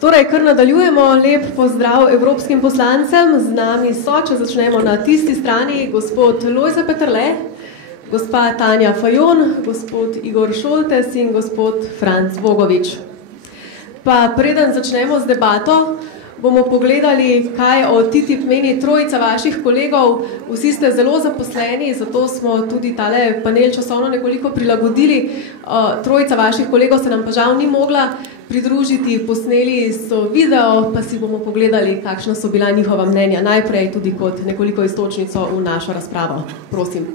Torej, kar nadaljujemo, lep pozdrav evropskim poslancem. Z nami so, če začnemo na tisti strani, gospod Lojze Peterle, gospa Tanja Fajon, gospod Igor Šoltes in gospod Franc Bogovič. Pa preden začnemo z debato, bomo pogledali, kaj o TTIP meni trojica vaših kolegov. Vsi ste zelo zaposleni, zato smo tudi tale panel časovno nekoliko prilagodili. Trojica vaših kolegov se nam pa žal ni mogla pridružiti, posneli so video, pa si bomo pogledali, kakšna so bila njihova mnenja. Najprej tudi kot nekoliko iztočnico v našo razpravo. Prosim.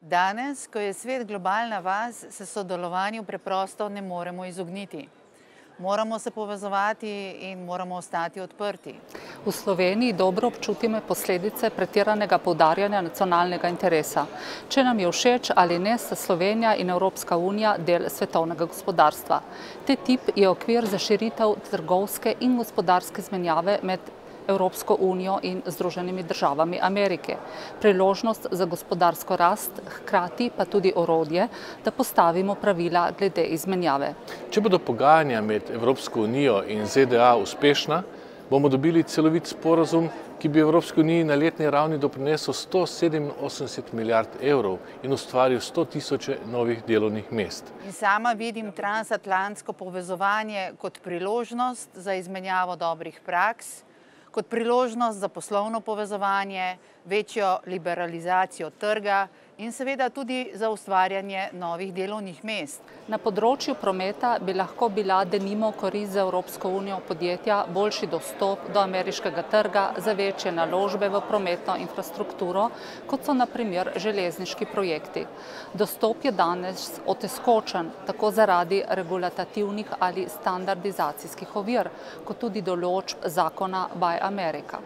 Danes, ko je svet globalna vas, se sodelovanju preprosto ne moremo izogniti. Moramo se povezovati in moramo ostati odprti. V Sloveniji dobro občutimo posledice pretiranega poudarjanja nacionalnega interesa. Če nam je všeč ali ne, sta Slovenija in Evropska unija del svetovnega gospodarstva. TTIP je okvir za širitev trgovske in gospodarske izmenjave med Evropsko unijo in Združenimi državami Amerike. Priložnost za gospodarsko rast, hkrati pa tudi orodje, da postavimo pravila glede izmenjave. Če bodo pogajanja med Evropsko unijo in ZDA uspešna, bomo dobili celovit sporazum, ki bi Evropski uniji na letni ravni doprinesel 187 milijard evrov in ustvaril 100 tisoče novih delovnih mest. In sama vidim transatlantsko povezovanje kot priložnost za izmenjavo dobrih praks, kot priložnost za poslovno povezovanje, večjo liberalizacijo trga in seveda tudi za ustvarjanje novih delovnih mest. Na področju prometa bi lahko bila denimo korist za Evropsko unijo podjetja boljši dostop do ameriškega trga za večje naložbe v prometno infrastrukturo, kot so na primer železniški projekti. Dostop je danes oteskočen, tako zaradi regulatativnih ali standardizacijskih ovir, kot tudi določb zakona Buy America.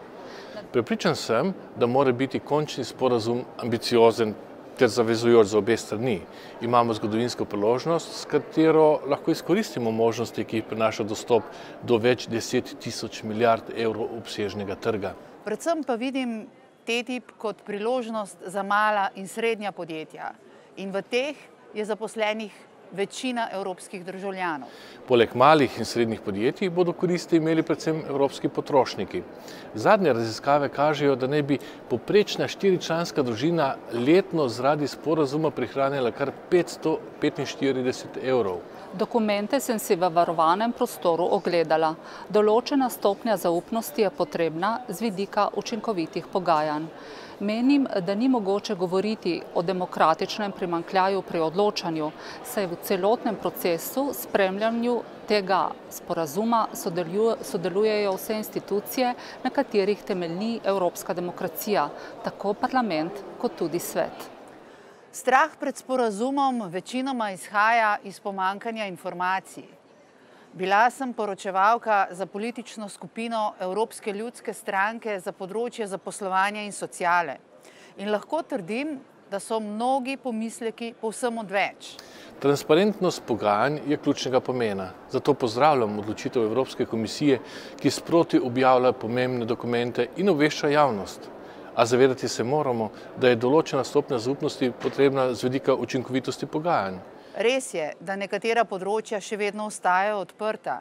Prepričan sem, da mora biti končni sporazum ambiciozen ter zavezujoč za obe strani. Imamo zgodovinsko priložnost, s katero lahko izkoristimo možnosti, ki jih prinaša dostop do več 10 tisoč milijard evrov obsežnega trga. Predvsem pa vidim TTIP kot priložnost za mala in srednja podjetja. In v teh je zaposlenih večina evropskih državljanov. Poleg malih in srednjih podjetij bodo koristi imeli predvsem evropski potrošniki. Zadnje raziskave kažejo, da naj bi povprečna štiričlanska družina letno zaradi sporazuma prihranila kar 545 evrov. Dokumente sem si v varovanem prostoru ogledala. Določena stopnja zaupnosti je potrebna z vidika učinkovitih pogajanj. Menim, da ni mogoče govoriti o demokratičnem primanjkljaju pri odločanju, saj v celotnem procesu spremljanju tega sporazuma sodelujejo vse institucije, na katerih temelji evropska demokracija, tako parlament kot tudi svet. Strah pred sporazumom večinoma izhaja iz pomanjkanja informacij. Bila sem poročevalka za politično skupino Evropske ljudske stranke za področje zaposlovanja in sociale. In lahko trdim, da so mnogi pomisleki povsem odveč. Transparentnost pogajanj je ključnega pomena. Zato pozdravljam odločitev Evropske komisije, ki sproti objavlja pomembne dokumente in obvešča javnost. A zavedati se moramo, da je določena stopnja zaupnosti potrebna z vidika učinkovitosti pogajanj. Res je, da nekatera področja še vedno ostajajo odprta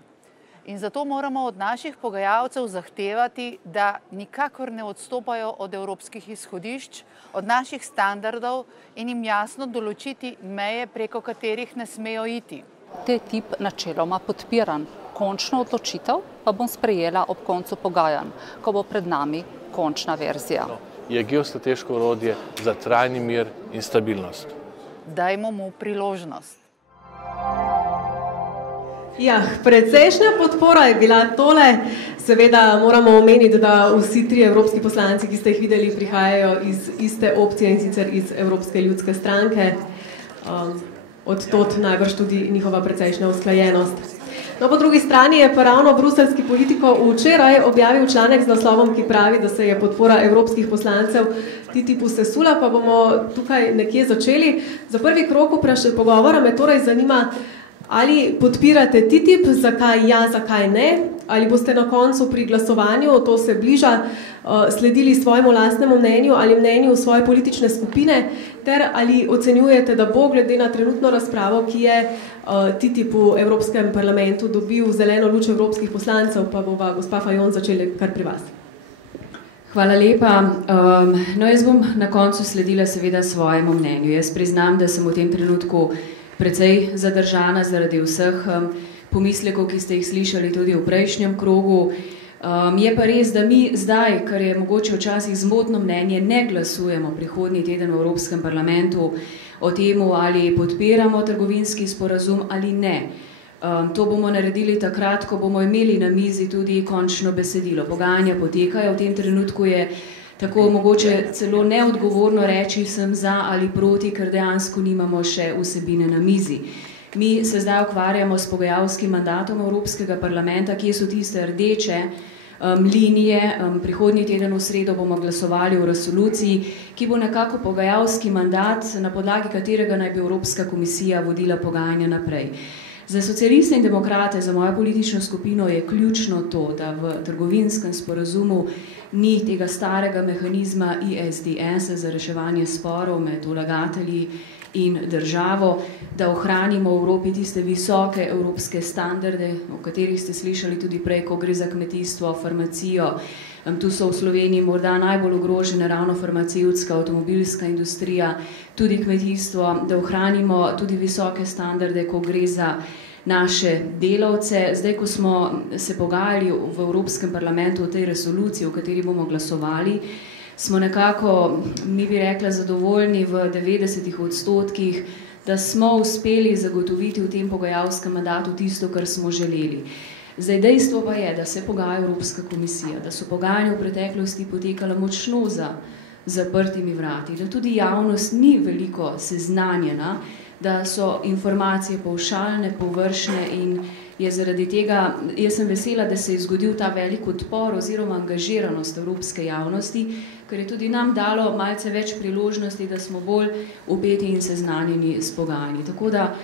in zato moramo od naših pogajalcev zahtevati, da nikakor ne odstopajo od evropskih izhodišč, od naših standardov in jim jasno določiti meje, preko katerih ne smejo iti. TTIP načeloma podpiram. Končno odločitev pa bom sprejela ob koncu pogajanj, ko bo pred nami končna verzija. Je geostrateško orodje za trajni mir in stabilnost. Dajmo mu priložnost. Ja, precejšnja podpora je bila tole. Seveda moramo omeniti, da vsi tri evropski poslanci, ki ste jih videli, prihajajo iz iste opcije in sicer iz Evropske ljudske stranke. Od tod najbrž tudi njihova precejšnja usklajenost. No, po drugi strani je pa ravno bruseljski Politico včeraj objavil članek z naslovom, ki pravi, da se je podpora evropskih poslancev TTIP-u sesula, pa bomo tukaj nekje začeli. Za prvi krog pogovora me torej zanima, ali podpirate TTIP, zakaj ja, zakaj ne, ali boste na koncu pri glasovanju, to se bliža, sledili svojemu lastnemu mnenju ali mnenju svoje politične skupine, ter ali ocenjujete, da bo glede na trenutno razpravo, ki je TTIP v Evropskem parlamentu dobil zeleno luč evropskih poslancev, pa bova gospa Fajon začeli kar pri vas. Hvala lepa. No, jaz bom na koncu sledila seveda svojemu mnenju. Jaz priznam, da sem v tem trenutku precej zadržana zaradi vseh pomislekov, ki ste jih slišali tudi v prejšnjem krogu. Je pa res, da mi zdaj, kar je mogoče včasih zmotno mnenje, ne glasujemo prihodnji teden v Evropskem parlamentu o temu, ali podpiramo trgovinski sporazum ali ne. To bomo naredili takrat, ko bomo imeli na mizi tudi končno besedilo. Pogajanja potekajo, v tem trenutku je tako mogoče celo neodgovorno reči sem za ali proti, ker dejansko nimamo še vsebine na mizi. Mi se zdaj ukvarjamo s pogajalskim mandatom Evropskega parlamenta, kje so tiste rdeče linije. Prihodnji teden v sredo bomo glasovali o resoluciji, ki bo nekako pogajalski mandat, na podlagi katerega naj bi Evropska komisija vodila pogajanja naprej. Za socialiste in demokrate, za mojo politično skupino je ključno to, da v trgovinskem sporazumu ni tega starega mehanizma ISDS za reševanje sporov med vlagatelji in državo, da ohranimo v Evropi tiste visoke evropske standarde, o katerih ste slišali tudi prej, ko gre za kmetijstvo, farmacijo. Tu so v Sloveniji morda najbolj ogrožene ravno farmacevtska, avtomobilska industrija, tudi kmetijstvo, da ohranimo tudi visoke standarde, ko gre za naše delavce. Zdaj, ko smo se pogajali v Evropskem parlamentu o tej resoluciji, o kateri bomo glasovali, smo nekako, mi bi rekla, zadovoljni v 90%, da smo uspeli zagotoviti v tem pogajalskem mandatu tisto, kar smo želeli. Zdaj, dejstvo pa je, da se pogaja Evropska komisija, da so pogajanja v preteklosti potekala močno za zaprtimi vrati, da tudi javnost ni veliko seznanjena, da so informacije pavšalne, površne in je zaradi tega, jaz sem vesela, da se je zgodil ta velik odpor oziroma angažiranost evropske javnosti, ker je tudi nam dalo malce več priložnosti, da smo bolj vpeti in seznanjeni s pogajanji. Tako da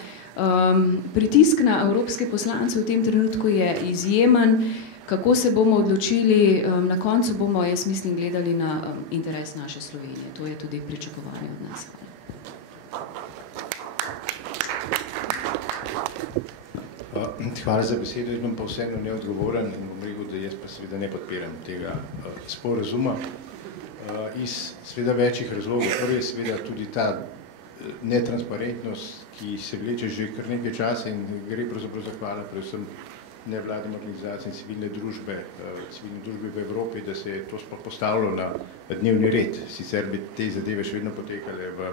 pritisk na evropske poslance v tem trenutku je izjemen. Kako se bomo odločili, na koncu bomo, jaz mislim, gledali na interes naše Slovenije. To je tudi pričakovanje od nas. Hvala za besedo. Jaz bom pa vseeno neodgovoren in bom rekel, da jaz pa seveda ne podpiram tega sporazuma iz seveda večjih razlogov. Prvi je seveda tudi ta netransparentnost, ki se vleče že kar nekaj časa in gre pravzaprav zahvala predvsem nevladnim organizacijam civilne družbe v Evropi, da se je to postavilo na dnevni red. Sicer bi te zadeve še vedno potekale v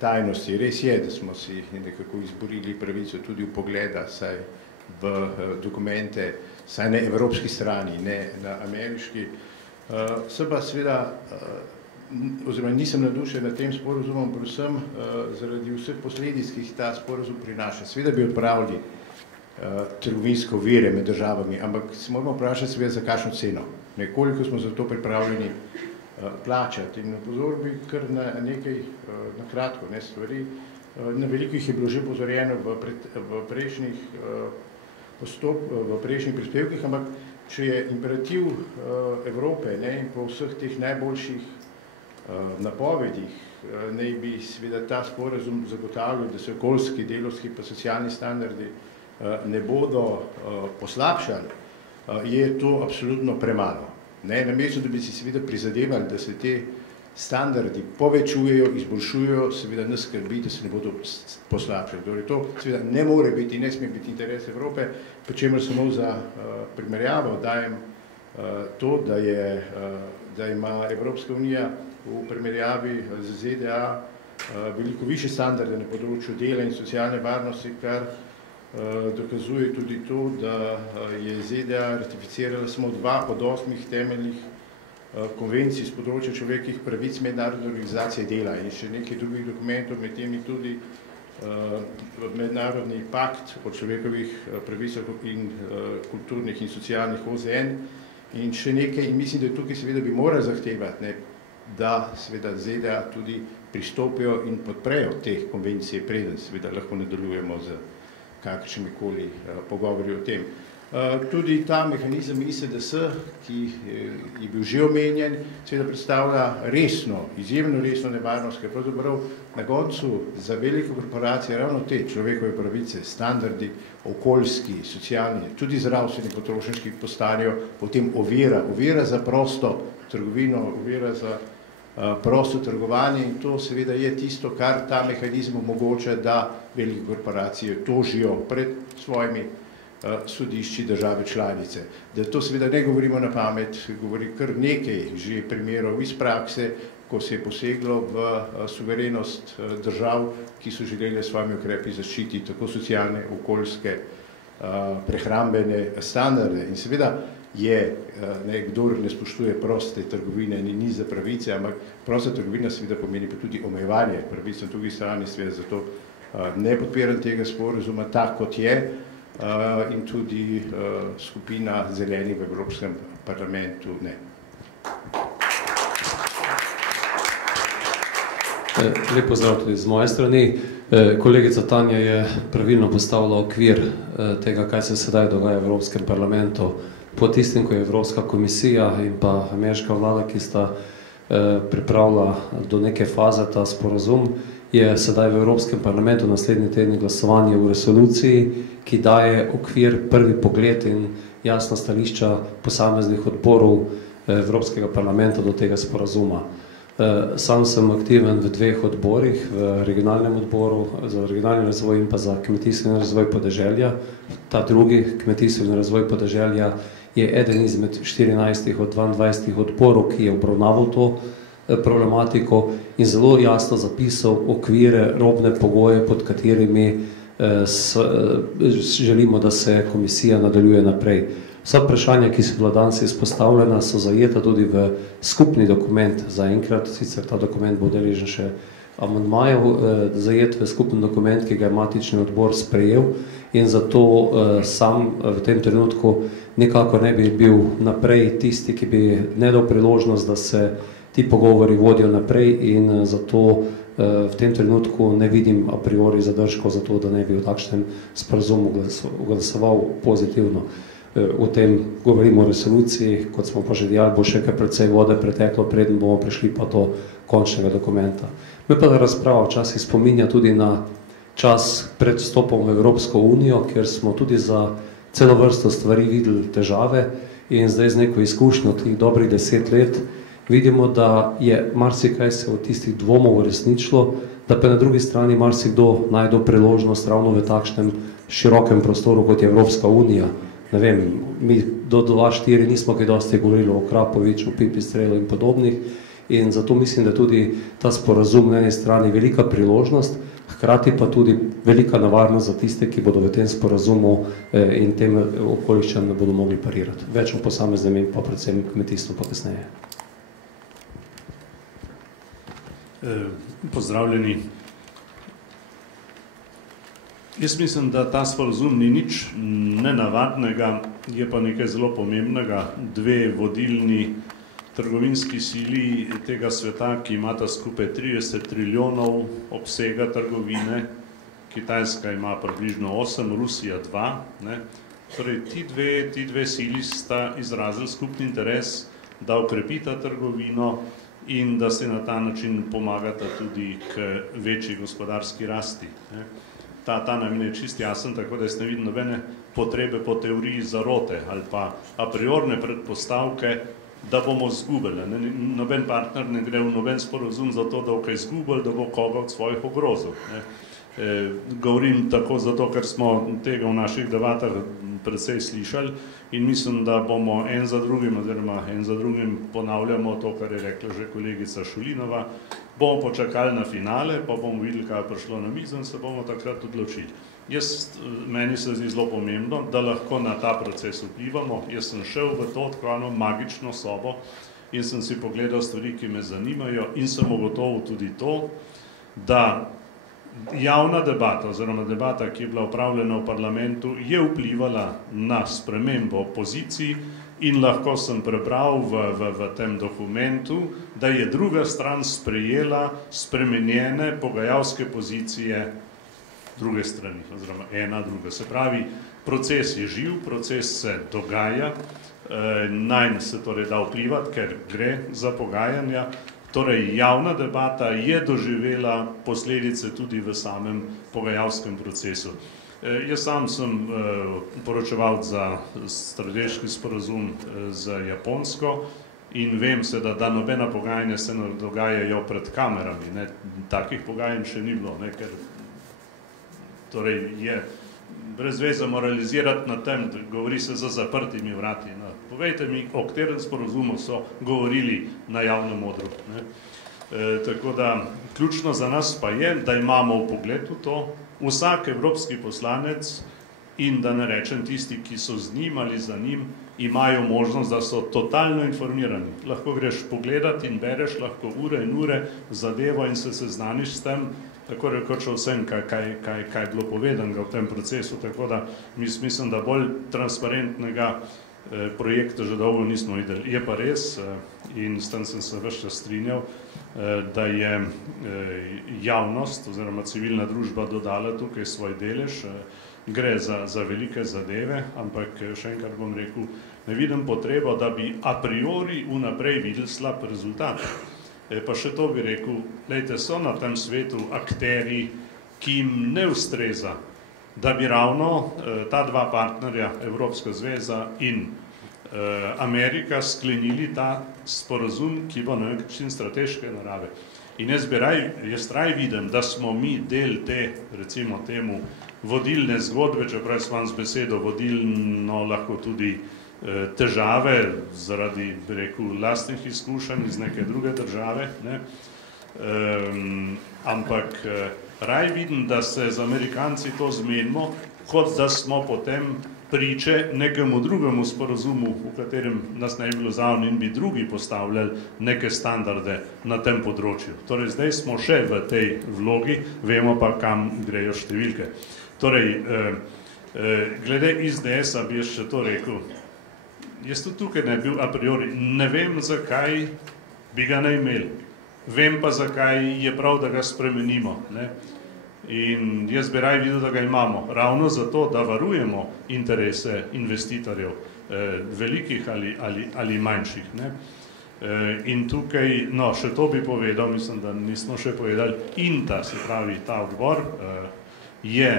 tajnosti. Res je, da smo si nekako izborili pravico tudi vpogleda saj v dokumente, saj na evropski strani, ne na ameriški. Se pa seveda, oziroma nisem navdušen nad tem sporazumom, predvsem zaradi vseh posledic, ki jih ta sporazum prinaša. Seveda bi odpravili trgovinske ovire med državami, ampak se moramo vprašati seveda za kakšno ceno. Koliko smo za to pripravljeni plačati. In pozor bi kar na nekaj, na kratko, ne stvari. Na veliko jih je bilo že pozorjeno v prejšnjih prispevkih, ampak če je imperativ Evrope in po vseh teh najboljših napovedih, naj bi seveda ta sporazum zagotavljal, da se okoljski, delovski pa socialni standardi ne bodo poslabšali, je to absolutno premalo. Namesto, da bi si seveda prizadevali, da se te standardi povečujejo, izboljšujejo, seveda nas skrbi, da se ne bodo poslabšali. Torej, to seveda ne more biti, ne sme biti interes Evrope, pri čemer samo za primerjavo dajem to, da ima Evropska unija v primerjavi z ZDA veliko više standarde na področju dela in socialne varnosti, kar dokazuje tudi to, da je ZDA ratificirala samo 2 od 8 temeljnih konvencij z področja človekovih pravic mednarodne organizacije dela in še nekaj drugih dokumentov, med temi tudi mednarodni pakt o človekovih pravicah in kulturnih in socialnih OZN in še nekaj, in mislim, da tukaj seveda bi morali zahtevati, da seveda ZDA tudi pristopijo in podprejo te konvencije, preden seveda lahko nadaljujemo z kakršnimi koli pogovori o tem. Tudi ta mehanizem ISDS, ki je bil že omenjen, seveda predstavlja resno, izjemno resno nevarnost, ker pravzaprav na koncu za velike korporacije ravno te človekove pravice, standardi, okoljski, socialni, tudi zdravstveni, potrošniški postanijo potem ovira za prosto trgovino, ovira za prosto trgovanje in to seveda je tisto, kar ta mehanizem omogoča, da velike korporacije tožijo pred svojimi sodišči države članice. Da to seveda ne govorimo na pamet, govori kar nekaj že primerov iz prakse, ko se je poseglo v suverenost držav, ki so želeli s svojimi ukrepi zaščititi tako socialne, okoljske, prehrambene standarde. In seveda je, kdor ne spoštuje proste trgovine, ni za pravice, ampak prosta trgovina seveda pomeni pa tudi omejevanje pravic na drugi strani, seveda zato ne podpiram tega sporazuma tak, kot je, in tudi skupina zelenih v Evropskem parlamentu ne. Lep pozdrav tudi z moje strani. Kolegica Tanja je pravilno postavila okvir tega, kaj se sedaj dogaja v Evropskem parlamentu. Po tistem, ko je Evropska komisija in pa ameriška vlada, ki sta pripravila do neke faze ta sporazum, je sedaj v Evropskem parlamentu naslednji teden glasovanje v resoluciji, ki daje okvir, prvi pogled in jasna stališča posameznih odborov Evropskega parlamenta do tega sporazuma. Sam sem aktiven v dveh odborih, v regionalnem odboru za regionalni razvoj in pa za kmetijski razvoj podeželja. Ta drugi, kmetijski razvoj podeželja, je eden izmed 14 od 22 odborov, ki je obravnaval to problematiko in zelo jasno zapisal okvire, robne pogoje, pod katerimi želimo, da se komisija nadaljuje naprej. Vsa vprašanja, ki so bila danes izpostavljena, so zajeta tudi v skupni dokument. Zaenkrat, sicer ta dokument bo deležen še amandmajev, zajet v skupni dokument, ki ga je matični odbor sprejel in zato sam v tem trenutku nekako ne bi bil naprej tisti, ki bi ne dal priložnost, da se ti pogovori vodijo naprej in zato v tem trenutku ne vidim a priori zadržkov za to, da ne bi v takšnem sporazumu glasoval pozitivno. O tem govorimo o resoluciji, kot smo pa že dejali, bo še kar precej vode preteklo, preden bomo prišli pa do končnega dokumenta. Me pa razprava včasih spominja tudi na čas pred vstopom v Evropsko unijo, kjer smo tudi za celo vrsto stvari videli težave in zdaj z neko izkušnjo tih dobrih 10 let vidimo, da je marsikaj se od tistih dvomov uresničilo, da pa na drugi strani marsikdo najde priložnost ravno v takšnem širokem prostoru, kot je Evropska unija. Ne vem, mi do 2004 nismo kaj dosti govorili o Krapoviču, Pipistrelu in podobnih in zato mislim, da tudi ta sporazum na eni strani velika priložnost, hkrati pa tudi velika nevarnost za tiste, ki bodo v tem sporazumu in tem okoliščinam ne bodo mogli parirati. Več o posameznem in pa predvsem kmetijstvu pa kasneje. Pozdravljeni. Jaz mislim, da ta sporazum ni nič nenavadnega, je pa nekaj zelo pomembnega. Dve vodilni trgovinski sili tega sveta, ki imata skupaj 30 trilijonov obsega trgovine, Kitajska ima približno 8, Rusija 2. Torej, ti dve sili sta izrazili skupni interes, da okrepita trgovino in da se na ta način pomagata tudi k večji gospodarski rasti. Ta namen je čist jasen, tako da jaz ne vidim nobene potrebe po teoriji zarote ali pa a priorne predpostavke, da bomo zgubili. Noben partner ne gre v noben sporazum za to, da bo kaj zgubili, da bo koga od svojih ogrozil. Govorim tako zato, ker smo tega v naših debatah precej slišali in mislim, da bomo en za drugim ponavljamo to, kar je rekla že kolegica Šulinova, bomo počakali na finale, pa bomo videli, kaj je prišlo na mizo in se bomo takrat odločili. Meni se zdi zelo pomembno, da lahko na ta proces vplivamo. Jaz sem šel v to tako magično sobo in sem si pogledal stvari, ki me zanimajo in sem ugotovil tudi to, da javna debata oziroma debata, ki je bila upravljena v parlamentu, je vplivala na spremembo pozicij in lahko sem prebral v tem dokumentu, da je druga stran sprejela spremenjene pogajalske pozicije druge strani, oziroma ena, druga. Se pravi, proces je živ, proces se dogaja, nanj se torej da vplivati, ker gre za pogajanja. Torej, javna debata je doživela posledice tudi v samem pogajalskem procesu. Jaz sam sem poročevalec za strateški sporazum z Japonsko in vem se, da nobena pogajanja se ne dogajajo pred kamerami. Ne. Takih pogajanj še ni bilo, ne, ker torej je brez veze moralizirati na tem, govori se za zaprtimi vrati. No. Povejte mi, o katerem sporazumu so govorili na javnem odru. Ne. Tako da ključno za nas pa je, da imamo v pogledu to, vsak evropski poslanec in da ne rečem tisti, ki so z njim ali za njim, imajo možnost, da so totalno informirani. Lahko greš pogledati in bereš lahko ure in ure zadevo in se seznaniš s tem, tako rekoč vsem, kaj je bilo povedanega v tem procesu. Tako da mislim, da bolj transparentnega projekta že dolgo nismo videli. Je pa res, in s tem sem se ves čas strinjal, da je javnost oziroma civilna družba dodala tukaj svoj delež. Gre za velike zadeve, ampak še enkrat bom rekel, ne vidim potrebo, da bi a priori vnaprej videli slab rezultat. Pa še to bi rekel, lejte, so na tem svetu akteri, ki jim ne ustreza, da bi ravno ta dva partnerja, Evropska zveza in Amerika, sklenili ta sporazum, ki bo na nek način strateške narave. In jaz raj vidim, da smo mi del te, recimo temu, vodilne zgodbe, čeprav sem vam z besedo vodilno lahko tudi težave zaradi, bi rekel, lastnih izkušenj iz neke druge države, ne? Ampak raj vidim, da se z Amerikanci to zmenimo, kot da smo potem priče nekemu drugemu sporazumu, v katerem nas ne bi bilo zavno in bi drugi postavljali neke standarde na tem področju. Torej, zdaj smo še v tej vlogi, vemo pa, kam grejo številke. Torej, glede SDS-a bi jaz še to rekel. Jaz tudi tukaj ne bil a priori. Ne vem, zakaj bi ga ne imeli. Vem pa, zakaj je prav, da ga spremenimo. Ne? In jaz bi raj videl, da ga imamo. Ravno zato, da varujemo interese investitorjev, velikih ali manjših. Ne? In tukaj, no, še to bi povedal, mislim, da nismo še povedali, INTA, se pravi ta odbor, je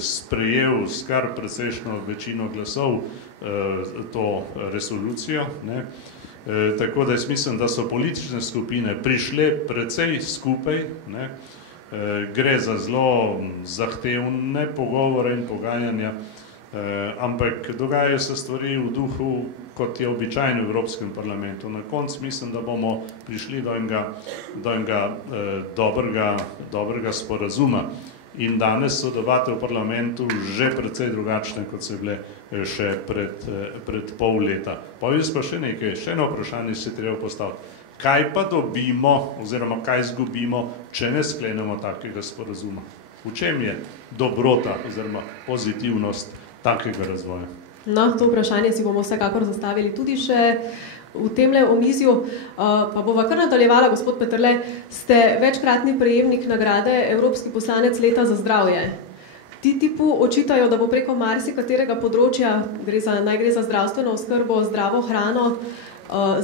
sprejel s kar precejšno večino glasov to resolucijo. Ne? Tako da jaz mislim, da so politične skupine prišle precej skupaj, ne? Gre za zelo zahtevne pogovore in pogajanja, ampak dogajajo se stvari v duhu, kot je običajno v Evropskem parlamentu. Na koncu mislim, da bomo prišli do enega dobrega sporazuma. In danes so debate v parlamentu že precej drugačne, kot so bile še pred pol leta. Pa jaz pa še nekaj, še eno vprašanje se treba postaviti. Kaj pa dobimo oziroma kaj izgubimo, če ne sklenemo takega sporazuma? V čem je dobrota oziroma pozitivnost takega razvoja? No, to vprašanje si bomo vsekakor zastavili tudi še v temle omizju. Pa bova kar nadaljevala, gospod Peterle, ste večkratni prejemnik nagrade Evropski poslanec leta za zdravje. TTIP-u očitajo, da bo preko marsikaterega področja, naj gre za zdravstveno oskrbo, zdravo hrano,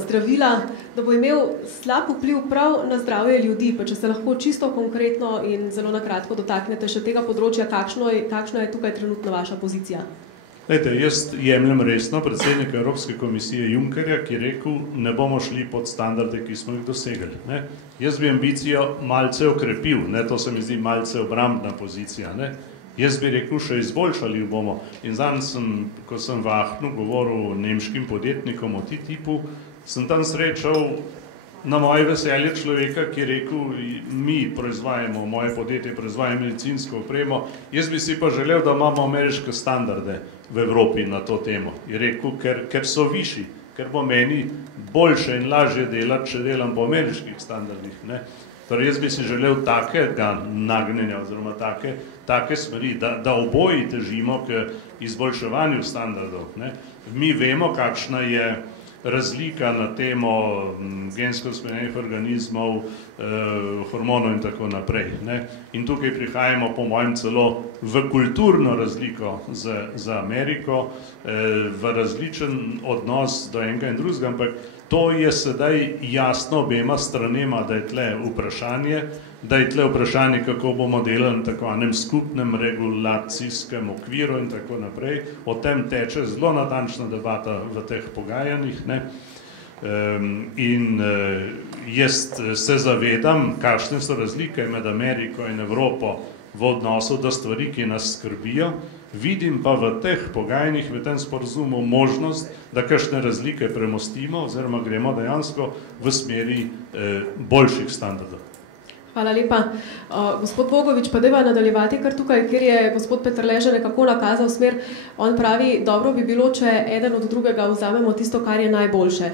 zdravila, da bo imel slab vpliv prav na zdravje ljudi. Pa če se lahko čisto konkretno in zelo nakratko dotaknete še tega področja, kakšna je tukaj trenutno vaša pozicija? Lejte, jaz jemljem resno predsednika Evropske komisije Junckerja, ki je rekel, ne bomo šli pod standarde, ki smo jih dosegli. Ne? Jaz bi ambicijo malce okrepil, ne? To se mi zdi malce obrambna pozicija. Ne? Jaz bi rekel, še izboljšali bomo. In zadnjič sem, ko sem v Aachenu govoril nemškim podjetnikom o TTIP-u, sem tam srečal na moje veselje človeka, ki je rekel, mi proizvajamo, moje podjetje proizvaja medicinsko opremo, jaz bi si pa želel, da imamo ameriške standarde v Evropi na to temo. Je rekel, ker so višji, ker bo meni boljše in lažje delati, če delam po ameriških standardih. Ne? Torej, jaz bi si želel takega nagnjenja oziroma take smeri, da oboji težimo k izboljševanju standardov. Ne? Mi vemo, kakšna je razlika na temo gensko spremenjenih organizmov, hormonov in tako naprej. In tukaj prihajamo po mojem celo v kulturno razliko z Ameriko, v različen odnos do enega in drugega, ampak to je sedaj jasno obema stranema, da je tle vprašanje, kako bomo delali na tako enem skupnem regulacijskem okviru in tako naprej. O tem teče zelo natančna debata v teh pogajanjih. In jaz se zavedam, kakšne so razlike med Ameriko in Evropo v odnosu do stvari, ki nas skrbijo. Vidim pa v teh pogajanjih, v tem sporazumu možnost, da kakšne razlike premostimo oziroma gremo dejansko v smeri boljših standardov. Hvala lepa. Gospod Bogovič, pa dajva nadaljevati kar tukaj, kjer je gospod Peterle že nekako nakazal smer. On pravi, dobro bi bilo, če eden od drugega vzamemo tisto, kar je najboljše.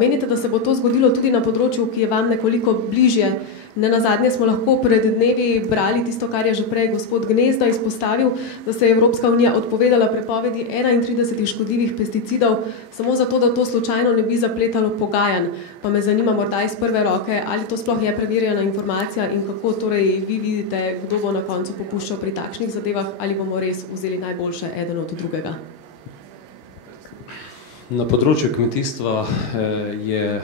Menite, da se bo to zgodilo tudi na področju, ki je vam nekoliko bližje? Nenazadnje smo lahko pred dnevi brali tisto, kar je že prej gospod Gnezda izpostavil, da se je Evropska unija odpovedala prepovedi 31 škodljivih pesticidov, samo zato, da to slučajno ne bi zapletalo pogajanj. Pa me zanima morda iz prve roke, ali to sploh je preverjena informacija in kako torej vi vidite, kdo bo na koncu popuščal pri takšnih zadevah, ali bomo res vzeli najboljše eden od drugega. Na področju kmetijstva je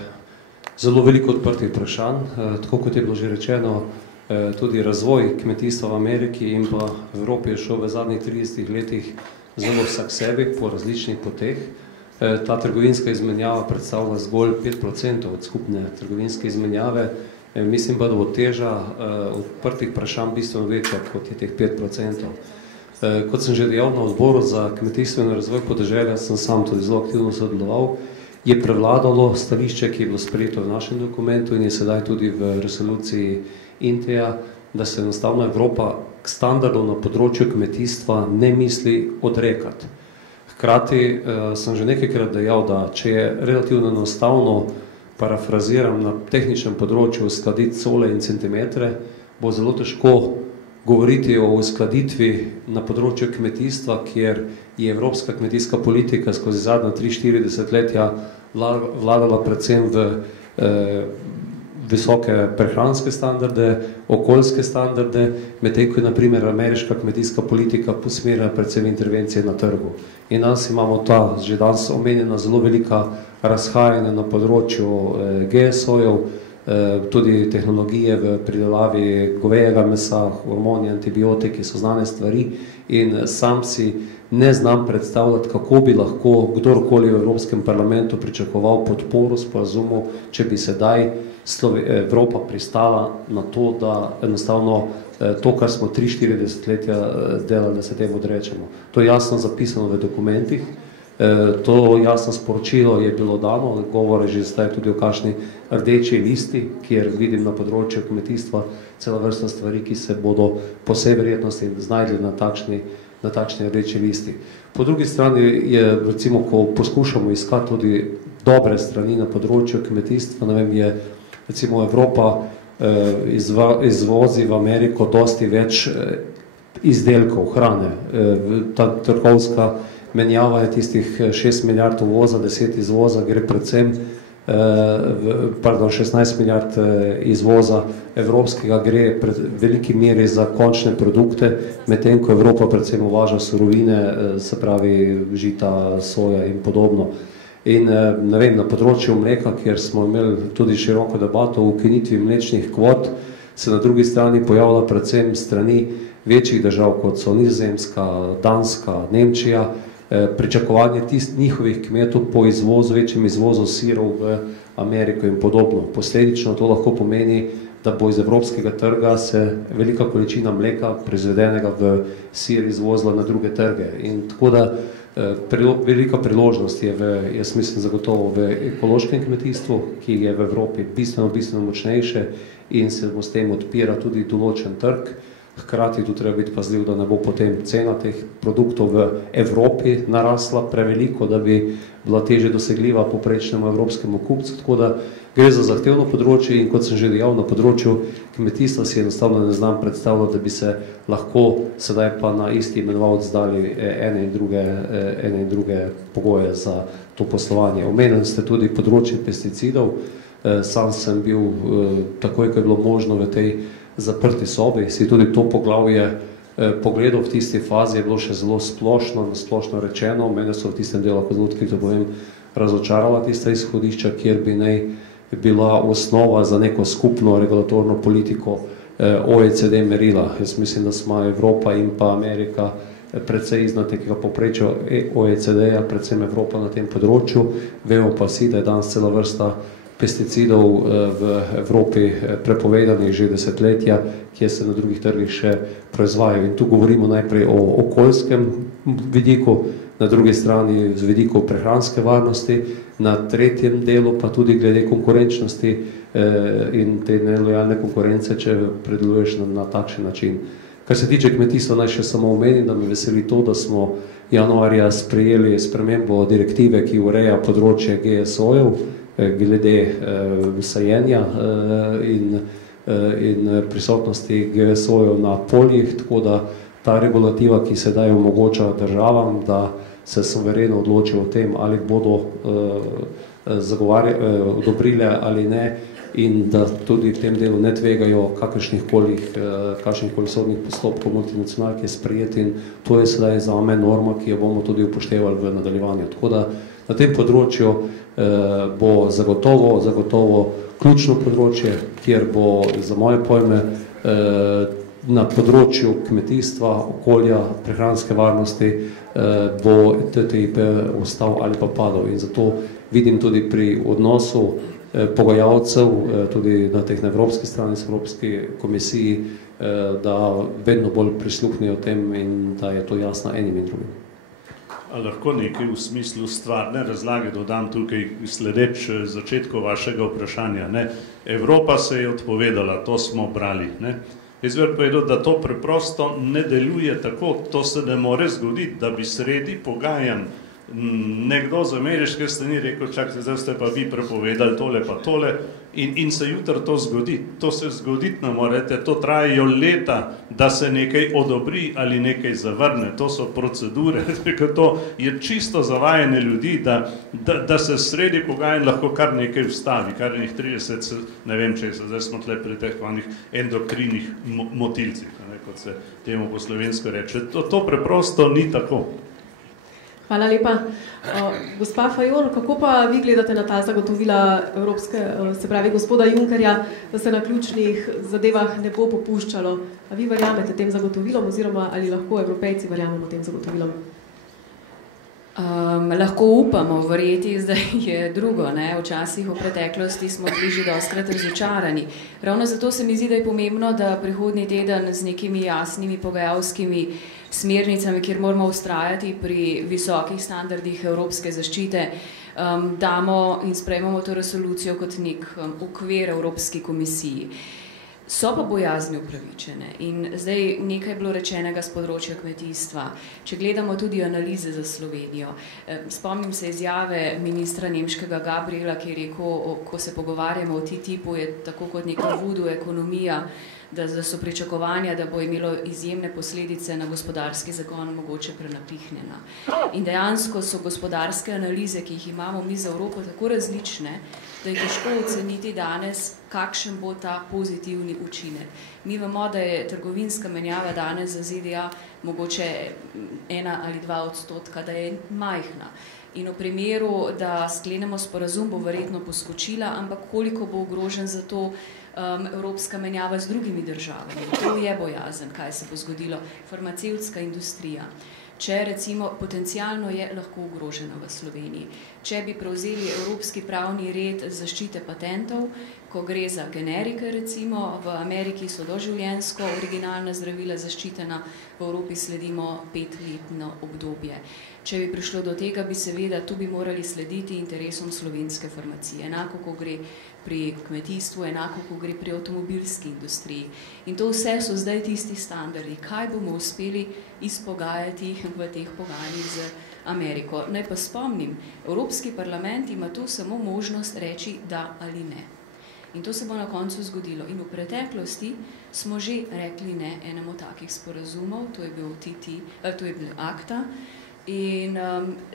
zelo veliko odprtih vprašanj, tako kot je bilo že rečeno, tudi razvoj kmetijstva v Ameriki in pa v Evropi je šel v zadnjih 30 letih zelo vsak sebi po različnih poteh. Ta trgovinska izmenjava predstavlja zgolj 5% od skupne trgovinske izmenjave. Mislim pa, da bo teža odprtih vprašanj bistveno večja, kot je teh 5%. Kot sem že dejal na odboru za kmetijstvo in razvoj podeželja, sem sam tudi zelo aktivno sodeloval, je prevladalo stališče, ki je bilo sprejeto v našem dokumentu in je sedaj tudi v resoluciji INTE-ja, da se enostavno Evropa k standardov na področju kmetijstva ne misli odrekati. Hkrati sem že nekajkrat dejal, da če je relativno enostavno, parafraziram, na tehničnem področju uskladiti cole in centimetre, bo zelo težko govoriti o uskladitvi na področju kmetijstva, kjer je evropska kmetijska politika skozi zadnja 3-4 desetletja vladala predvsem v visoke prehranske standarde, okoljske standarde, medtem ko je na primer ameriška kmetijska politika usmerjena predvsem intervencije na trgu. In danes imamo ta že danes omenjena zelo velika razhajanja na področju GSO-jev, tudi tehnologije v pridelavi govejega mesa, hormoni, antibiotiki so znane stvari in sam si ne znam predstavljati, kako bi lahko kdorkoli v Evropskem parlamentu pričakoval podporo sporazumu, če bi sedaj Evropa pristala na to, da enostavno to, kar smo 3-4 desetletja delali, da se temu odrečemo. To je jasno zapisano v dokumentih. To jasno sporočilo je bilo dano, govore že zdaj tudi o kakšni rdeči listi, kjer vidim na področju kmetijstva cela vrsta stvari, ki se bodo po vsej verjetnosti znajdli na takšni rdeči listi. Po drugi strani je, recimo, ko poskušamo iskati tudi dobre strani na področju kmetijstva, ne vem, je recimo Evropa izvozi v Ameriko dosti več izdelkov, hrane. Ta trgovska menjava je tistih 6 milijard uvoza, 10 izvoza, gre predvsem, 16 milijard izvoza evropskega gre pred veliki meri za končne produkte, medtem ko Evropa predvsem uvaža surovine, se pravi žita, soja in podobno. In ne vem, na področju mleka, kjer smo imeli tudi široko debato o ukinitvi mlečnih kvot, se na drugi strani pojavlja predvsem strani večjih držav, kot so Nizozemska, Danska, Nemčija, pričakovanje njihovih kmetov po izvozu, večjem izvozu sirov v Ameriko in podobno. Posledično to lahko pomeni, da bo iz evropskega trga se velika količina mleka proizvedenega v sir izvozila na druge trge. In tako da velika priložnost je jaz mislim zagotovo v ekološkem kmetijstvu, ki je v Evropi bistveno močnejše in se bo s tem odpira tudi določen trg. Hkrati tu treba biti pazljiv, da ne bo potem cena teh produktov v Evropi narasla preveliko, da bi bila teže dosegljiva povprečnemu evropskemu kupcu. Tako da Gre za zahtevno področje in kot sem že dejal, na področju kmetijstva si enostavno ne znam predstavljati, da bi se lahko sedaj pa na isti imenovalec dali ene in druge pogoje za to poslovanje. Omenili ste tudi področje pesticidov. Sam sem bil takoj, ko je bilo možno v tej zaprti sobi, si tudi to poglavje pogledal v tisti fazi, je bilo še zelo splošno rečeno. Mene so v tistem delu, ko zelo odkrito povem, razočarala tista izhodišča, kjer bi naj bila osnova za neko skupno regulatorno politiko OECD merila. Jaz mislim, da smo Evropa in pa Amerika predvsej iznad nekega povprečja OECD-ja, predvsem Evropa na tem področju. Vemo pa vsi, da je danes cela vrsta pesticidov v Evropi prepovedanih že desetletja, kjer se na drugih trgih še proizvajajo. In tu govorimo najprej o okoljskem vidiku, na drugi strani z vidiku prehranske varnosti, na tretjem delu pa tudi glede konkurenčnosti in te nelojalne konkurence, če predeluješ na takšen način. Kar se tiče kmetijstva, naj še samo omenim, da me veseli to, da smo januarja sprejeli spremembo direktive, ki ureja področje GSO-jev, glede sajenja in prisotnosti GSO-jev na poljih, tako da ta regulativa, ki sedaj omogoča državam, da se suvereno odločijo o tem, ali bodo odobrile ali ne, in da tudi v tem delu ne tvegajo kakršnihkoli sodnih postopkov multinacionalk je sprejeti, in to je sedaj zame norma, ki jo bomo tudi upoštevali v nadaljevanju. Tako da na tem področju bo zagotovo ključno področje, kjer bo za moje pojme na področju kmetijstva, okolja, prehranske varnosti bo TTIP ostal ali pa padal. In zato vidim tudi pri odnosu pogajalcev, tudi na teh evropski strani, s Evropski komisiji, da vedno bolj prisluhnejo tem in da je to jasno enim in drugim. A lahko nekaj v smislu stvarne razlage dodam tukaj, sledeč začetku vašega vprašanja. Evropa se je odpovedala, to smo brali. Jaz bi povedal, da to preprosto ne deluje tako, to se ne more zgoditi, da bi sredi pogajanj nekdo z ameriške strani rekel, čakajte, zdaj ste pa vi prepovedali tole pa tole in se jutri to zgodi. To se zgoditi ne morete, to trajajo leta, da se nekaj odobri ali nekaj zavrne. To so procedure, to je čisto zavajanje ljudi, da se sredi pogajanj lahko kar nekaj vstavi, kar njih 30, ne vem če se, zdaj smo tle pri teh endokrinih motilcih, kot se temu po slovensko reče. To preprosto ni tako. Hvala lepa. Gospa Fajon, kako pa vi gledate na ta zagotovila se pravi gospoda Junckerja, da se na ključnih zadevah ne bo popuščalo? A vi verjamete tem zagotovilom oziroma ali lahko Evropejci verjamemo tem zagotovilom? Lahko upamo, verjeti zdaj je drugo. Včasih v preteklosti smo bili že dostikrat razočarani. Ravno zato se mi zdi, da je pomembno, da prihodnji teden z nekimi jasnimi pogajalskimi smernicami, kjer moramo vztrajati pri visokih standardih evropske zaščite, damo in sprejmemo to resolucijo kot nek okvir Evropski komisiji. So pa bojazni upravičene in zdaj nekaj je bilo rečenega z področja kmetijstva. Če gledamo tudi analize za Slovenijo, spomnim se izjave ministra nemškega Gabriela, ki je rekel, ko se pogovarjamo o TTIP-u, je tako kot neka voodoo ekonomija, da so pričakovanja, da bo imelo izjemne posledice na gospodarski zagon mogoče prenapihnjena. In dejansko so gospodarske analize, ki jih imamo mi za Evropo, tako različne, da je težko oceniti danes, kakšen bo ta pozitivni učinek. Mi vemo, da je trgovinska menjava danes za ZDA mogoče 1 ali 2%, da je majhna. In v primeru, da sklenemo sporazum, bo verjetno poskočila, ampak koliko bo ogrožen za to evropska menjava z drugimi državami. To je bojazen, kaj se bo zgodilo. Farmacevtska industrija. Če recimo potencialno je lahko ogrožena v Sloveniji. Če bi prevzeli evropski pravni red zaščite patentov, ko gre za generike recimo, v Ameriki so doživljenjsko originalna zdravila zaščitena, v Evropi sledimo 5-letno obdobje. Če bi prišlo do tega, bi seveda tu bi morali slediti interesom slovenske farmacije. Enako, ko gre pri kmetijstvu, enako, ko gre pri avtomobilski industriji. In to vse so zdaj tisti standardi. Kaj bomo uspeli izpogajati v teh pogajanjih z Ameriko. Naj pa spomnim, Evropski parlament ima tu samo možnost reči da ali ne. In to se bo na koncu zgodilo. In v preteklosti smo že rekli ne enemu takih sporazumov, to je bil ACTA. In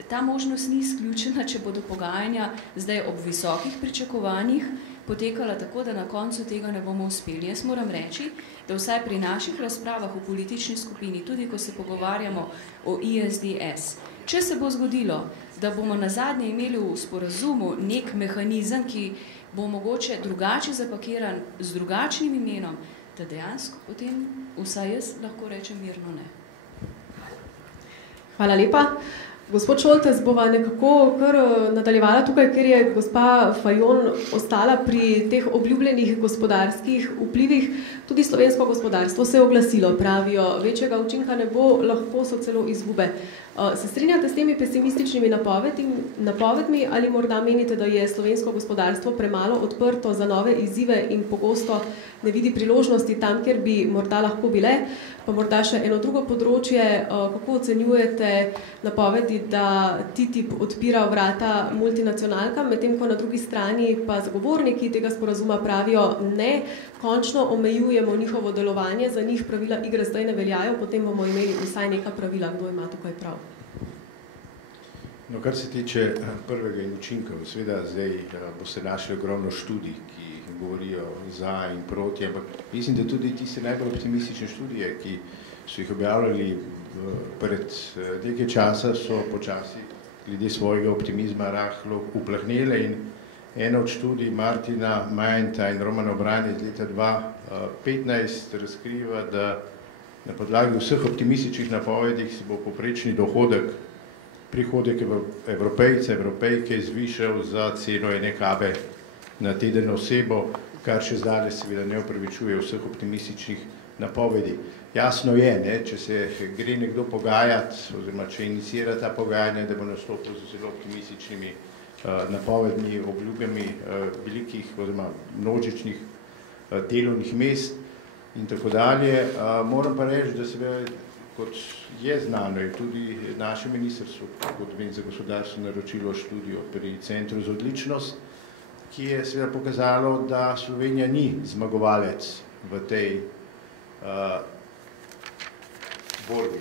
ta možnost ni izključena, če bodo pogajanja zdaj ob visokih pričakovanjih potekala tako, da na koncu tega ne bomo uspeli. Jaz moram reči, da vsaj pri naših razpravah v politični skupini, tudi ko se pogovarjamo o ISDS, če se bo zgodilo, da bomo nazadnje imeli v sporazumu nek mehanizem, ki bo mogoče drugače zapakiran z drugačnim imenom, da dejansko potem vsaj jaz lahko rečem mirno ne. Hvala lepa. Gospod Šoltes, bova nekako kar nadaljevala tukaj, ker je gospa Fajon ostala pri teh obljubljenih gospodarskih vplivih. Tudi slovensko gospodarstvo se je oglasilo, pravijo, večjega učinka ne bo, lahko so celo izgube. Se strinjate s temi pesimističnimi napovedmi ali morda menite, da je slovensko gospodarstvo premalo odprto za nove izzive in pogosto ne vidi priložnosti tam, kjer bi morda lahko bile? Pa morda še eno drugo področje, kako ocenjujete napovedi, da TTIP odpira vrata multinacionalkam, medtem ko na drugi strani pa zagovorniki tega sporazuma pravijo ne, končno omejujemo njihovo delovanje, za njih pravila igre zdaj ne veljajo, potem bomo imeli vsaj neka pravila, kdo ima tukaj prav. No, kar se tiče prvega in učinkov, seveda zdaj boste našli ogromno študij, ki govorijo za in proti, ampak mislim, da tudi tiste najbolj optimistične študije, ki so jih objavljali pred nekaj časa, so počasi glede svojega optimizma rahlo uplahnele in ena od študij Martina Majenta in Romana Obranja iz leta 2015 razkriva, da na podlagi vseh optimističnih napovedih se bo povprečni prihodek Evropejke zvišal za ceno ene kave na teden osebo, kar še zdaj seveda ne upravičuje vseh optimističnih napovedi. Jasno je, če se gre nekdo pogajati, oziroma če inicira ta pogajanja, da bo nastopil z zelo optimističnimi napovedmi, obljubami velikih oziroma množičnih delovnih mest in tako dalje. Moram pa reči, da seveda, kot je znano, je tudi naše ministrstvo, kot vem, za gospodarstvo naročilo študijo pri Centru za odličnost, ki je seveda pokazalo, da Slovenija ni zmagovalec v tej borbi.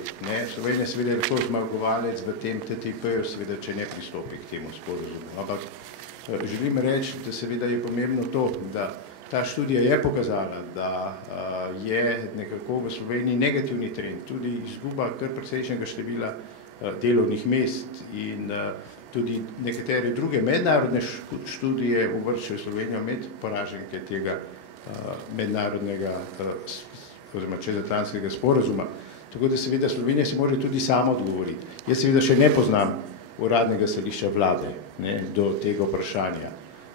Slovenija seveda je lahko zmagovalec v tem TTIP-ju, seveda, če ne pristopi k temu sporazumu. Ampak želim reči, da seveda je pomembno to, da ta študija je pokazala, da je nekako v Sloveniji negativni trend, tudi izguba kar precejšnjega števila delovnih mest in tudi nekatere druge mednarodne študije uvrščajo Slovenijo med poraženke tega mednarodnega oziroma čezatlantskega sporazuma. Tako da seveda Slovenija se mora tudi sama odgovoriti. Jaz seveda še ne poznam uradnega stališča vlade do tega vprašanja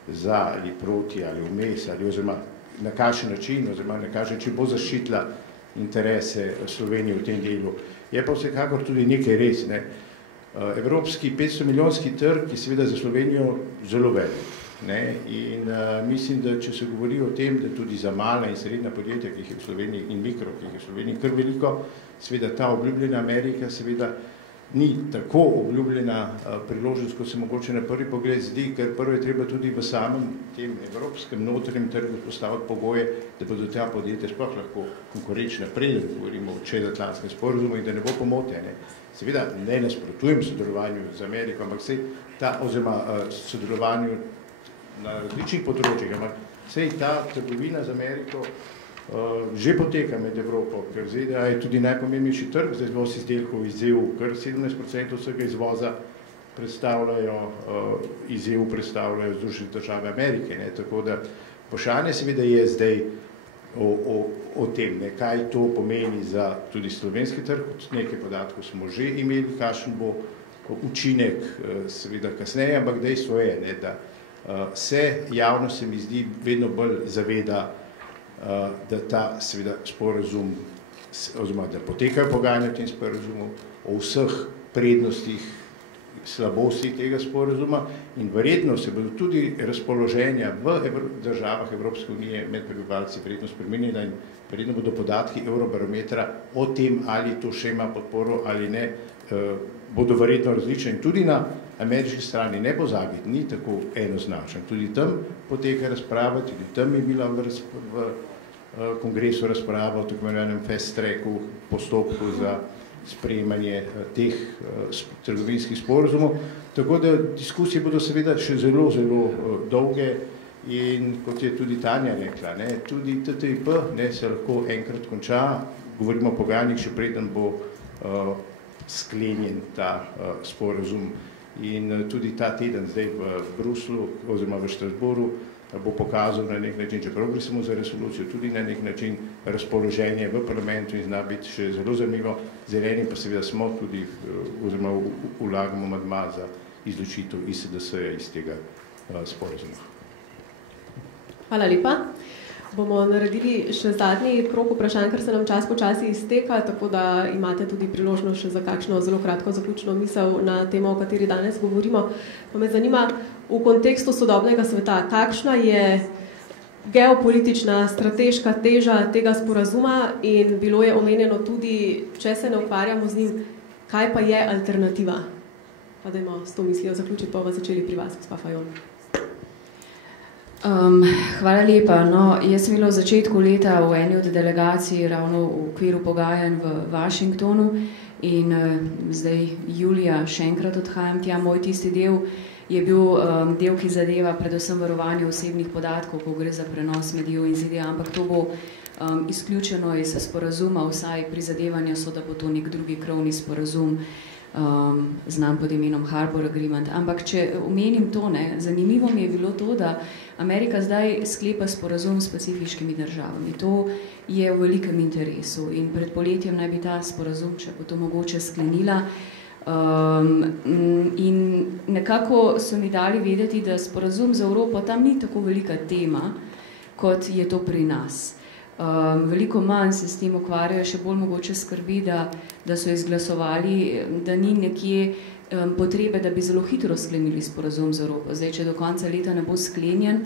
za ali proti ali vmes ali oziroma na kakšen način oziroma na kakšen način bo zaščitila interese Slovenije v tem delu. Je pa vsekakor tudi nekaj res. Evropski 500-milijonski trg je seveda za Slovenijo zelo velik. In mislim, da če se govori o tem, da tudi za mala in srednja podjetja, ki jih je v Sloveniji in mikro, ki jih je v Sloveniji kar veliko, seveda ta obljubljena Amerika seveda ni tako obljubljena priložnost, kot se mogoče na prvi pogled zdi, ker prvo je treba tudi v samem tem evropskem notranjem trgu postaviti pogoje, da bodo ta podjetja sploh lahko konkurenčna, preden govorimo o čezatlantskem sporazumu in da ne bo pomote. Seveda ne nasprotujem sodelovanju z Ameriko, ampak oziroma sodelovanju na različnih področjih, ampak sej ta trgovina z Ameriko že poteka med Evropo, ker ZDA je tudi najpomembnejši trg za izvoz izdelkov iz EU, kar 17% vsega izvoza iz EU predstavljajo Združene države Amerike. Tako da vprašanje seveda je zdaj o tem, kaj to pomeni za tudi slovenski trg, nekaj podatkov smo že imeli, kakšen bo učinek seveda kasneje, ampak dejstvo je, da se javnost se mi zdi vedno bolj zaveda, da ta seveda sporazum, oziroma da potekajo pogajanja v tem sporazumu, o vseh prednostih, slabostih tega sporazuma in verjetno se bodo tudi razpoloženja v državah Evropske unije med prebivalci verjetno spremenila in verjetno bodo podatki Eurobarometra o tem, ali to še ima podporo ali ne, bodo verjetno različne in tudi na ameriški strani, ne pozabiti, ni tako enoznačen. Tudi tam poteka razprava, tudi tam je bila v kongresu razprava o tako imenovanem fast tracku, postopku za sprejemanje teh trgovinskih sporazumov. Tako da diskusije bodo seveda še zelo, zelo dolge in kot je tudi Tanja rekla, tudi TTIP se lahko enkrat konča, govorimo o pogajanjih, še preden bo sklenjen ta sporazum. In tudi ta teden zdaj v Bruslu oziroma v Strasbourgu bo pokazal na nek način, čeprav gre samo za resolucijo, tudi na nek način razpoloženje v parlamentu in zna biti še zelo zanimivo. Zeleni pa seveda smo tudi oziroma vlagamo amandma za izločitev ISDS-ja iz tega sporazuma. Hvala lepa. Bomo naredili še zadnji krog vprašanj, ker se nam čas počasi izteka, tako da imate tudi priložnost še za kakšno zelo kratko zaključno misel na temo, o kateri danes govorimo. Pa me zanima, v kontekstu sodobnega sveta, kakšna je geopolitična, strateška teža tega sporazuma in bilo je omenjeno tudi, če se ne ukvarjamo z njim, kaj pa je alternativa? Pa dajmo s to mislijo zaključiti, pa bomo začeli pri vas, gospa Fajon. Hvala lepa. No, jaz sem bila v začetku leta v eni od delegacij ravno v okviru pogajanj v Washingtonu in zdaj julija še enkrat odhajam tja. Moj tisti del je bil del, ki zadeva predvsem varovanje osebnih podatkov, ko gre za prenos med EU in ZDA, ampak to bo izključeno iz sporazuma, vsaj prizadevanja so, da bo to nek drugi krovni sporazum, znam pod imenom Harbor Agreement. Ampak če omenim to, zanimivo mi je bilo to, da Amerika zdaj sklepa sporazum s pacifiškimi državami. To je v velikem interesu in pred poletjem naj bi ta sporazum, če bo to mogoče, sklenila. In nekako so mi dali vedeti, da sporazum z Evropo tam ni tako velika tema, kot je to pri nas. Veliko manj se s tem ukvarjajo, še bolj mogoče skrbi, da so izglasovali, da ni nekje potrebe, da bi zelo hitro sklenili sporazum z Evropo. Zdaj, če do konca leta ne bo sklenjen,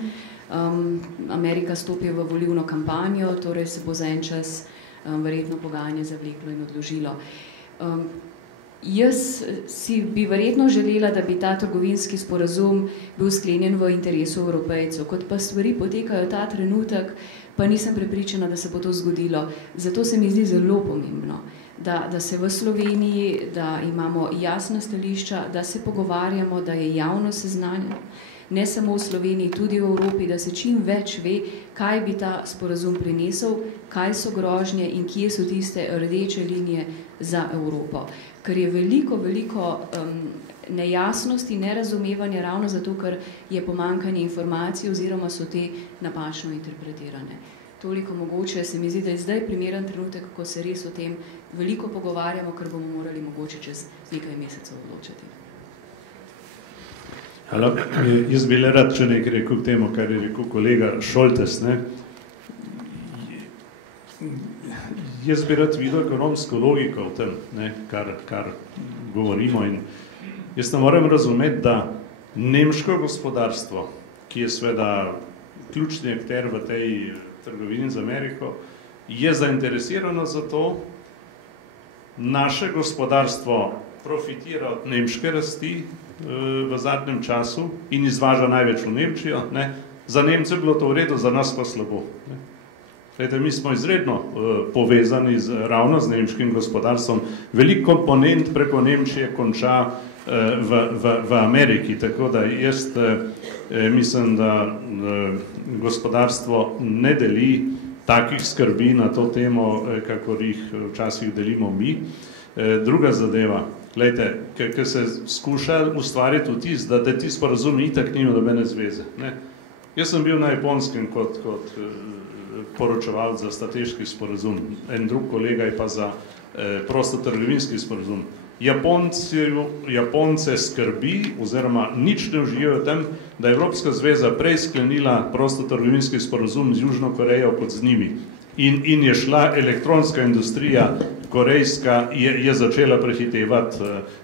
Amerika stopi v volilno kampanjo, torej se bo za en čas verjetno pogajanje zavleklo in odložilo. Jaz si bi verjetno želela, da bi ta trgovinski sporazum bil sklenjen v interesu Evropejcev. Kot pa stvari potekajo ta trenutek, pa nisem prepričana, da se bo to zgodilo. Zato se mi zdi zelo pomembno, da se v Sloveniji, da imamo jasna stališča, da se pogovarjamo, da je javno seznanjeno, ne samo v Sloveniji, tudi v Evropi, da se čim več ve, kaj bi ta sporazum prinesel, kaj so grožnje in kje so tiste rdeče linije za Evropo. Ker je veliko nejasnosti, nerazumevanja ravno zato, ker je pomanjkanje informacij oziroma so te napačno interpretirane. Toliko mogoče se mi zdi, da je zdaj primeren trenutek, ko se res o tem veliko pogovarjamo, ker bomo morali mogoče čez nekaj mesecev odločiti. Hvala. Jaz bi le rad še nekaj rekel k temu, kar je rekel kolega Šoltes. Jaz bi rad videl ekonomsko logiko v tem, kar govorimo. In jaz ne moram razumeti, da nemško gospodarstvo, ki je seveda ključni akter v tej trgovini z Ameriko, je zainteresirano za to, naše gospodarstvo profitira od nemške rasti v zadnjem času in izvaža največ v Nemčijo. Za Nemce je bilo to v redu, za nas pa slabo. Mi smo izredno povezani ravno z nemškim gospodarstvom. Veliko komponent preko Nemčije konča v Ameriki, tako da jaz mislim, da gospodarstvo ne deli takih skrbi na to temo, kakor jih včasih delimo mi. Druga zadeva, gledajte, ker se skuša ustvariti vtis, da ti sporazumi itak nima nobene zveze. Jaz sem bil na Japonskem kot poročevalec za strateški sporazum, en drug kolega je pa za prostotrgovinski sporazum. Japonce skrbi oziroma nič ne uživajo v tem, da je Evropska zveza prej sklenila prostotrgovinski sporazum z Južno Korejo kot z njimi. In je šla elektronska industrija Korejska je začela prehitevati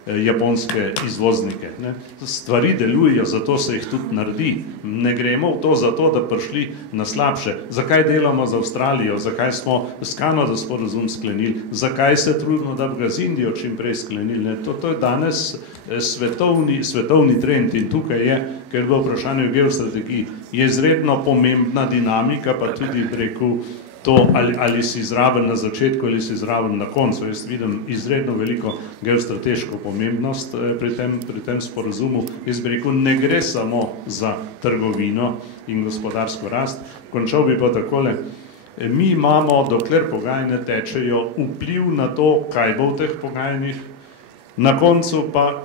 japonske izvoznike. Stvari delujejo, zato se jih tudi naredi. Ne gremo v to zato, da prišli na slabše. Zakaj delamo z Avstralijo? Zakaj smo s Kanado sporazum sklenili? Zakaj se trudimo, da bi ga z Indijo čim prej sklenili? To je danes svetovni trend in tukaj je, ker bo vprašanje v geostrategiji, je izredno pomembna dinamika, pa tudi preko to, ali si zraven na začetku ali si zraven na koncu. Jaz vidim izredno veliko geostrateško pomembnost pri tem sporazumu. Jaz bi rekel, ne gre samo za trgovino in gospodarsko rast. Končal bi pa takole. Mi imamo, dokler pogajanja tečejo, vpliv na to, kaj bo v teh pogajanjih. Na koncu pa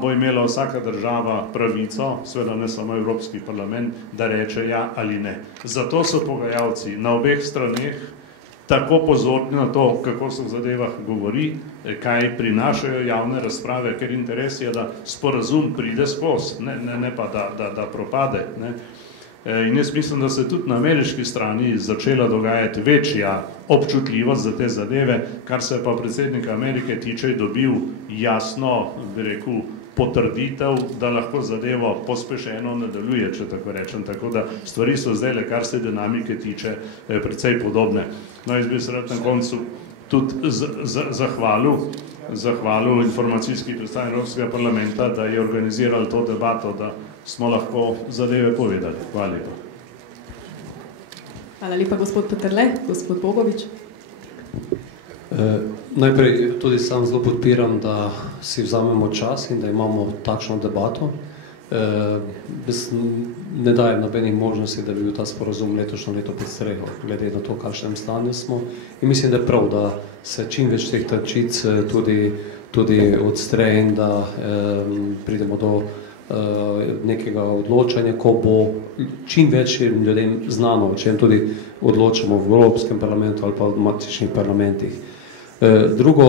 bo imela vsaka država pravico, seveda ne samo Evropski parlament, da reče ja ali ne. Zato so pogajalci na obeh straneh tako pozorni na to, kako se v zadevah govori, kaj prinašajo javne razprave, ker interes je, da sporazum pride skozi, ne pa da propade. In jaz mislim, da se tudi na ameriški strani začela dogajati večja občutljivost za te zadeve, kar se pa predsednika Amerike tiče, dobil jasno, bi rekel, potrditev, da lahko zadevo pospešeno nadaljuje, če tako rečem. Tako da stvari so zdaj, kar se dinamike tiče, precej podobne. No, jaz bi se rad na koncu tudi zahvalil informacijski predstavnik Evropskega parlamenta, da je organiziral to debato, da smo lahko zadeve povedali. Hvala lepa. Hvala lepa, gospod Peterle. Gospod Bogovič. Najprej tudi sam zelo podpiram, da si vzamemo čas in da imamo takšno debato. Ne dajem nobenih možnosti, da bi bil ta sporazum letošnjo leto podstregel, glede na to, kakšnem stanju smo. In mislim, da je prav, da se čim več teh tančic tudi odstre in da pridemo do nekega odločanja, ko bo čim več ljudem znano, o čem tudi odločamo v Evropskem parlamentu ali pa v matičnih parlamentih. Drugo,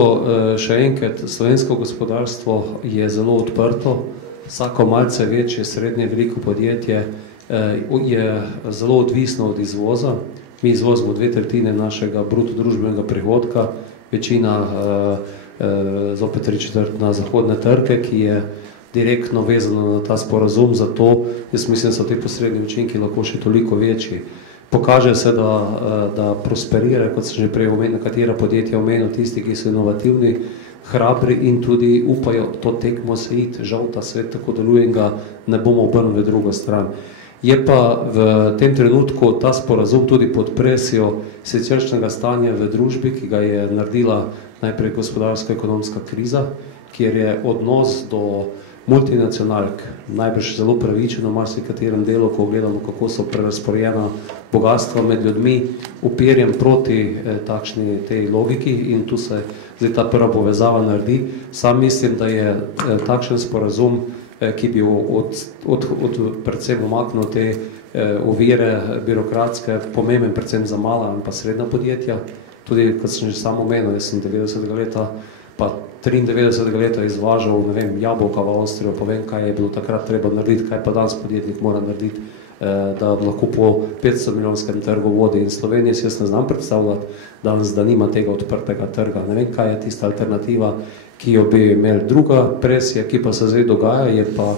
še enkrat, slovensko gospodarstvo je zelo odprto, vsako malce večje, srednje, veliko podjetje je zelo odvisno od izvoza. Mi izvozimo 2/3 našega bruto družbenega prihodka, večina zopet 3/4 na zahodne trge, ki je direktno vezano na ta sporazum, zato jaz mislim, da so te posredni učinki lahko še toliko večji. Pokaže se, da prosperira, kot sem že prej omenil, katera podjetja omenil, tisti, ki so inovativni, hrabri in tudi upajo to tekmo se iti. Žal ta svet tako deluje in ga ne bomo obrnili v drugo stran. Je pa v tem trenutku ta sporazum tudi pod presijo siceršnjega stanja v družbi, ki ga je naredila najprej gospodarsko-ekonomska kriza, kjer je odnos do multinacionalk najbrž zelo pravičen v marsikaterem delu, ko gledamo, kako so prerazporejena bogatstva med ljudmi, uperjen proti takšni tej logiki in tu se zdaj ta prva povezava naredi. Sam mislim, da je takšen sporazum, ki bi predvsem omaknil te ovire birokratske, pomemben predvsem za mala in pa srednja podjetja. Tudi, kot sem že sam omenil, jaz sem 90. leta pa 93. leta izvažal, ne vem, jabolka v Avstrijo, povem, kaj je bilo takrat treba narediti, kaj pa danes podjetnik mora narediti, da lahko po 500 milijonskem trgu vodi. In Slovenije si jaz ne znam predstavljati danes, da nima tega odprtega trga. Ne vem, kaj je tista alternativa, ki jo bi imeli. Druga presija, ki pa se zdaj dogaja, je pa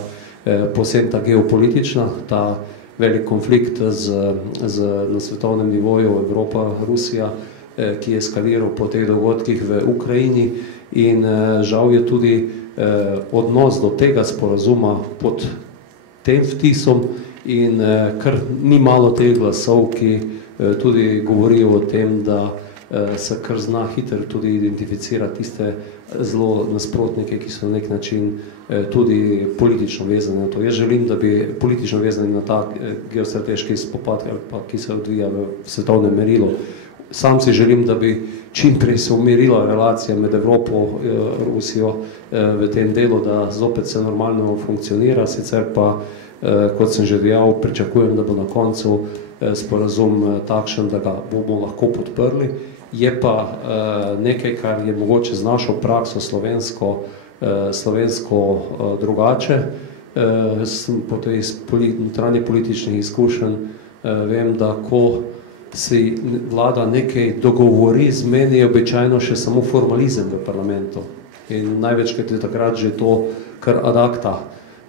posebno ta geopolitična, ta velik konflikt na svetovnem nivoju Evropa, Rusija, ki je eskaliral po teh dogodkih v Ukrajini. In žal je tudi odnos do tega sporazuma pod tem vtisom in kar ni malo teh glasov, ki tudi govorijo o tem, da se kar zna hitro tudi identificira tiste zelo nasprotnike, ki so na nek način tudi politično vezani na to. Jaz želim, da bi politično vezani na ta geostrateški spopad, ki se odvija v svetovnem merilu. Sam si želim, da bi čim prej se umirila relacija med Evropo in Rusijo v tem delu, da zopet se normalno funkcionira, sicer pa, kot sem že dejal, pričakujem, da bo na koncu sporazum takšen, da ga bomo lahko podprli. Je pa nekaj, kar je mogoče z našo prakso slovensko drugače. Po tej notranje političnih izkušenj vem, da ko si vlada nekaj dogovori, zmeni običajno še samo formalizem v parlamentu. In največkrat je takrat že to kar ad acta.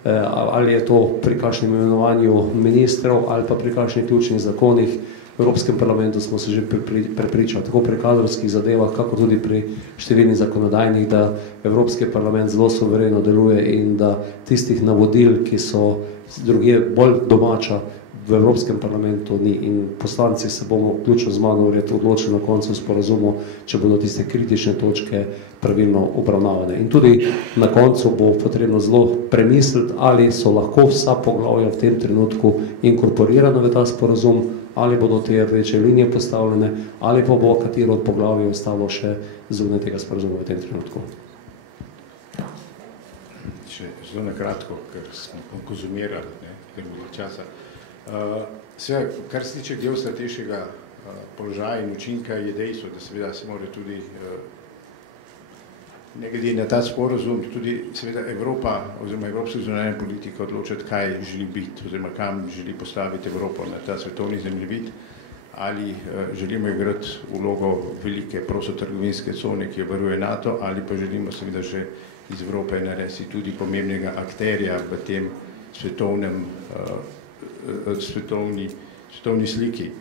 Ali je to pri kakšnem imenovanju ministrov ali pa pri kakšnih ključnih zakonih. V Evropskem parlamentu smo se že prepričali, tako pri kadrovskih zadevah, kako tudi pri številnih zakonodajnih, da Evropski parlament zelo suvereno deluje in da tistih navodil, ki so drugje bolj domača, v Evropskem parlamentu ni. In poslanci se bomo ključno z mano odločili na koncu sporazumu, če bodo tiste kritične točke pravilno obravnavane. In tudi na koncu bo potrebno zelo premisliti, ali so lahko vsa poglavja v tem trenutku inkorporirana v ta sporazum, ali bodo te rdeče linije postavljene, ali pa bo katero od poglavij ostalo še zunaj tega sporazuma v tem trenutku. Še zelo nakratko, ker smo konzumirali, ker bilo časa. Kar se tiče geostrateškega položaja in učinka, je dejstvo, da seveda se mora tudi ne glede na ta sporazum, tudi seveda Evropa oziroma evropska zunanja politika odločati, kaj želi biti oziroma kam želi postaviti Evropo na ta svetovni zemljevid, ali želimo igrati vlogo velike prostotrgovinske cone, ki jo varuje NATO, ali pa želimo seveda že iz Evrope narediti tudi pomembnega akterja v tem svetovni sliki.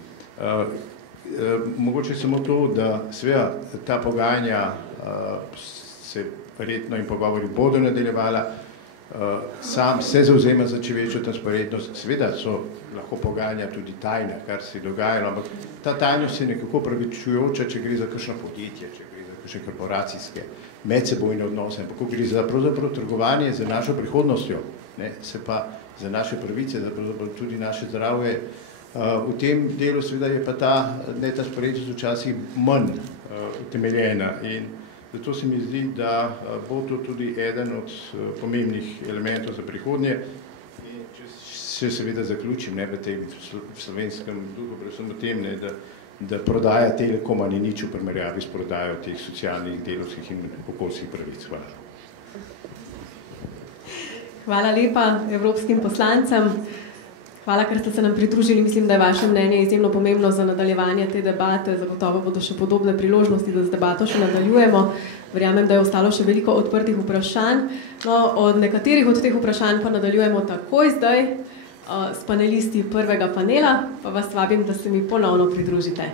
Mogoče samo to, da seveda ta pogajanja se verjetno in pogovori bodo nadaljevala. Sam se zavzema za čim večjo transparentnost. Seveda so lahko pogajanja tudi tajna, kar se je dogajalo, ampak ta tajnost je nekako pravičujoča, če gre za kakšno podjetje, če gre za kakšne korporacijske medsebojne odnose, ampak ko gre za pravzaprav trgovanje za našo prihodnostjo, se pa za naše pravice, za tudi naše zdravje. V tem delu seveda je pa ta netransparentnost včasih manj utemeljena in zato se mi zdi, da bo to tudi eden od pomembnih elementov za prihodnje. In če seveda zaključim v tem slovenskem duhu, predvsem o tem, da prodaja Telekoma ni nič v primerjavi s prodajo teh socialnih, delovskih in okoljskih pravic. Hvala. Hvala lepa evropskim poslancem. Hvala, ker ste se nam pridružili. Mislim, da je vaše mnenje izjemno pomembno za nadaljevanje te debate. Zagotovo bodo še podobne priložnosti, da z debato še nadaljujemo. Verjamem, da je ostalo še veliko odprtih vprašanj. No, od nekaterih od teh vprašanj pa nadaljujemo takoj zdaj s panelisti prvega panela, pa vas vabim, da se mi ponovno pridružite.